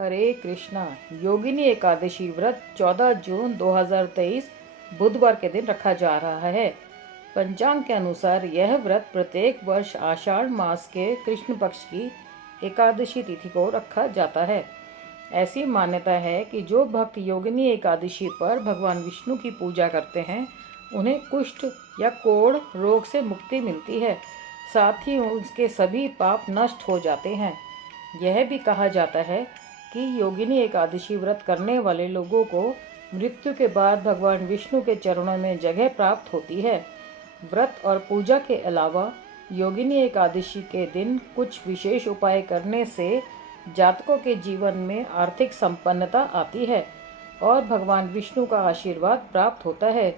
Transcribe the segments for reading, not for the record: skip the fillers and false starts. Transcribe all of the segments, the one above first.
हरे कृष्णा। योगिनी एकादशी व्रत 14 जून 2023 बुधवार के दिन रखा जा रहा है। पंचांग के अनुसार यह व्रत प्रत्येक वर्ष आषाढ़ मास के कृष्ण पक्ष की एकादशी तिथि को रखा जाता है। ऐसी मान्यता है कि जो भक्त योगिनी एकादशी पर भगवान विष्णु की पूजा करते हैं उन्हें कुष्ठ या कोढ़ रोग से मुक्ति मिलती है, साथ ही उसके सभी पाप नष्ट हो जाते हैं। यह भी कहा जाता है कि योगिनी एकादशी व्रत करने वाले लोगों को मृत्यु के बाद भगवान विष्णु के चरणों में जगह प्राप्त होती है। व्रत और पूजा के अलावा योगिनी एकादशी के दिन कुछ विशेष उपाय करने से जातकों के जीवन में आर्थिक संपन्नता आती है और भगवान विष्णु का आशीर्वाद प्राप्त होता है।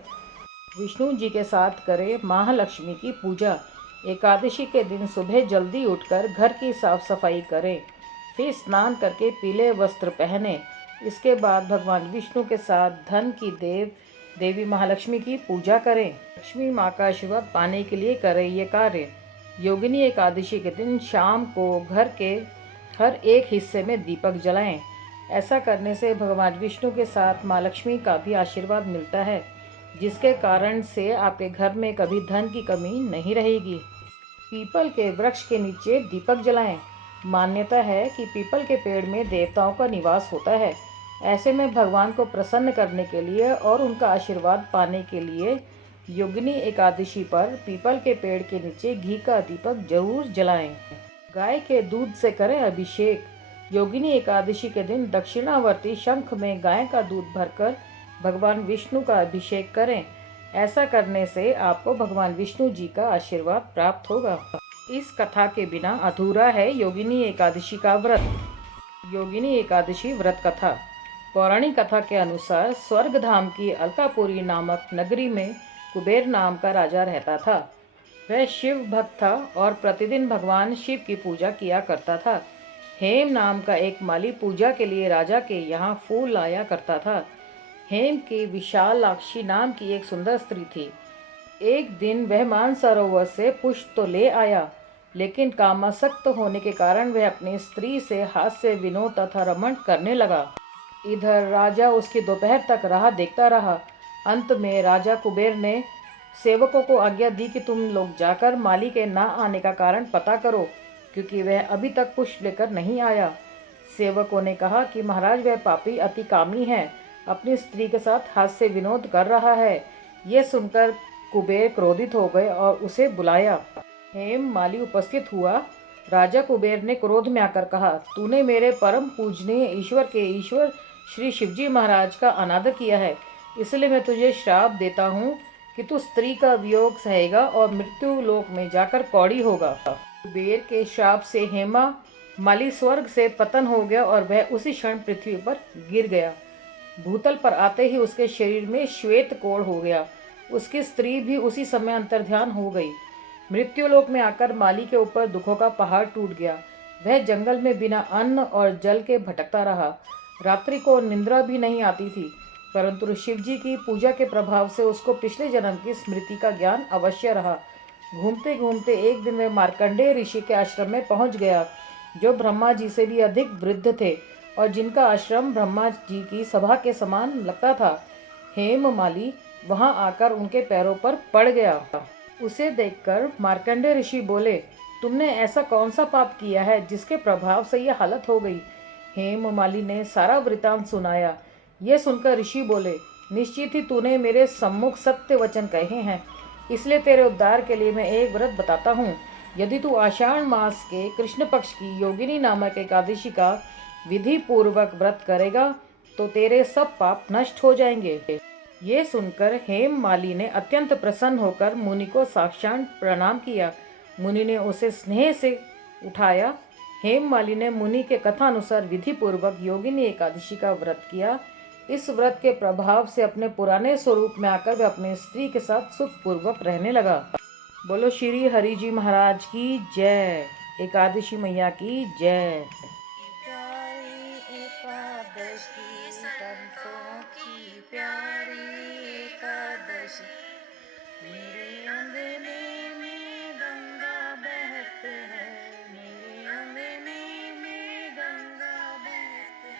विष्णु जी के साथ करें महालक्ष्मी की पूजा। एकादशी के दिन सुबह जल्दी उठकर घर की साफ सफाई करें, फिर स्नान करके पीले वस्त्र पहने। इसके बाद भगवान विष्णु के साथ धन की देवी महालक्ष्मी की पूजा करें। लक्ष्मी माँ का आशीर्वाद पाने के लिए करें ये कार्य। योगिनी एकादशी के दिन शाम को घर के हर एक हिस्से में दीपक जलाएं। ऐसा करने से भगवान विष्णु के साथ माँ लक्ष्मी का भी आशीर्वाद मिलता है, जिसके कारण से आपके घर में कभी धन की कमी नहीं रहेगी। पीपल के वृक्ष के नीचे दीपक जलाएं। मान्यता है कि पीपल के पेड़ में देवताओं का निवास होता है। ऐसे में भगवान को प्रसन्न करने के लिए और उनका आशीर्वाद पाने के लिए योगिनी एकादशी पर पीपल के पेड़ के नीचे घी का दीपक जरूर जलाएं। गाय के दूध से करें अभिषेक। योगिनी एकादशी के दिन दक्षिणावर्ती शंख में गाय का दूध भरकर भगवान विष्णु का अभिषेक करें। ऐसा करने से आपको भगवान विष्णु जी का आशीर्वाद प्राप्त होगा। इस कथा के बिना अधूरा है योगिनी एकादशी का व्रत। योगिनी एकादशी व्रत कथा। पौराणिक कथा के अनुसार स्वर्ग धाम की अलकापुरी नामक नगरी में कुबेर नाम का राजा रहता था। वह शिव भक्त था और प्रतिदिन भगवान शिव की पूजा किया करता था। हेम नाम का एक माली पूजा के लिए राजा के यहाँ फूल लाया करता था। हेम की विशालाक्षी नाम की एक सुंदर स्त्री थी। एक दिन वह मानसरोवर से पुष्प तो ले आया, लेकिन कामासक्त होने के कारण वह अपनी स्त्री से हास्य विनोद तथा रमण करने लगा। इधर राजा उसकी दोपहर तक राह देखता रहा। अंत में राजा कुबेर ने सेवकों को आज्ञा दी कि तुम लोग जाकर माली के ना आने का कारण पता करो, क्योंकि वह अभी तक पुष्प लेकर नहीं आया। सेवकों ने कहा कि महाराज, वह पापी अति कामी है, अपनी स्त्री के साथ हास्य विनोद कर रहा है। ये सुनकर कुबेर क्रोधित हो गए और उसे बुलाया। हेम माली उपस्थित हुआ। राजा कुबेर ने क्रोध में आकर कहा, तूने मेरे परम पूजनीय ईश्वर के ईश्वर श्री शिवजी महाराज का अनादर किया है, इसलिए मैं तुझे श्राप देता हूँ कि तू स्त्री का वियोग सहेगा और मृत्यु लोक में जाकर कौड़ी होगा। कुबेर के श्राप से हेमा माली स्वर्ग से पतन हो गया और वह उसी क्षण पृथ्वी पर गिर गया। भूतल पर आते ही उसके शरीर में श्वेत कोढ़ हो गया। उसकी स्त्री भी उसी समय अंतर्ध्यान हो गई। मृत्युलोक में आकर माली के ऊपर दुखों का पहाड़ टूट गया। वह जंगल में बिना अन्न और जल के भटकता रहा। रात्रि को निद्रा भी नहीं आती थी, परंतु शिवजी की पूजा के प्रभाव से उसको पिछले जन्म की स्मृति का ज्ञान अवश्य रहा। घूमते घूमते एक दिन वह मार्कंडेय ऋषि के आश्रम में पहुंच गया, जो ब्रह्मा जी से भी अधिक वृद्ध थे और जिनका आश्रम ब्रह्मा जी की सभा के समान लगता था। हेम माली वहां आकर उनके पैरों पर पड़ गया। उसे देखकर मार्कंडेय ऋषि बोले, तुमने ऐसा कौन सा पाप किया है जिसके प्रभाव से यह हालत हो गई। हेम माली ने सारा वृतांत सुनाया। यह सुनकर ऋषि बोले, निश्चित ही तूने मेरे सम्मुख सत्य वचन कहे हैं, इसलिए तेरे उद्धार के लिए मैं एक व्रत बताता हूँ। यदि तू आषाढ़ मास के कृष्ण पक्ष की योगिनी नामक एकादशी का विधि पूर्वक व्रत करेगा तो तेरे सब पाप नष्ट हो जाएंगे। ये सुनकर हेम माली ने अत्यंत प्रसन्न होकर मुनि को साष्टांग प्रणाम किया। मुनि ने उसे स्नेह से उठाया। हेम माली ने मुनि के कथानुसार विधि पूर्वक योगिनी एकादशी का व्रत किया। इस व्रत के प्रभाव से अपने पुराने स्वरूप में आकर वह अपनी स्त्री के साथ सुखपूर्वक रहने लगा। बोलो श्री हरि जी महाराज की जय। एकादशी मैया की जय। एकादशी संतों की प्यारी एकादशी, मेरे अंगने में गंगा बहत है, मेरे अंगने में गंगा बहत है।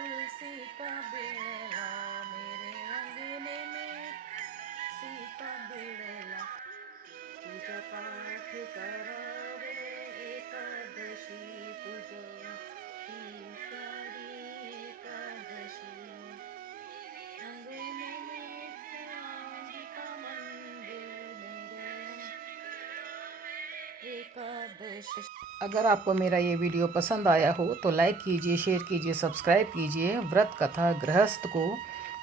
तुलसी का बिड़ला, मेरे अंगने में सीता बिड़ला। पूजा पाठ करो रे एकादशी, पूजा की प्यारी एकादशी। अंगने में अंबिका मंदिर, मेरे एकादशी। अगर आपको मेरा ये वीडियो पसंद आया हो तो लाइक कीजिए, शेयर कीजिए, सब्सक्राइब कीजिए। व्रत कथा गृहस्थ को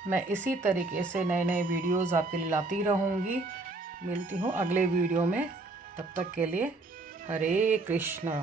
मैं इसी तरीके से नए नए वीडियोज़ आपके लिए लाती रहूँगी। मिलती हूँ अगले वीडियो में, तब तक के लिए हरे कृष्णा।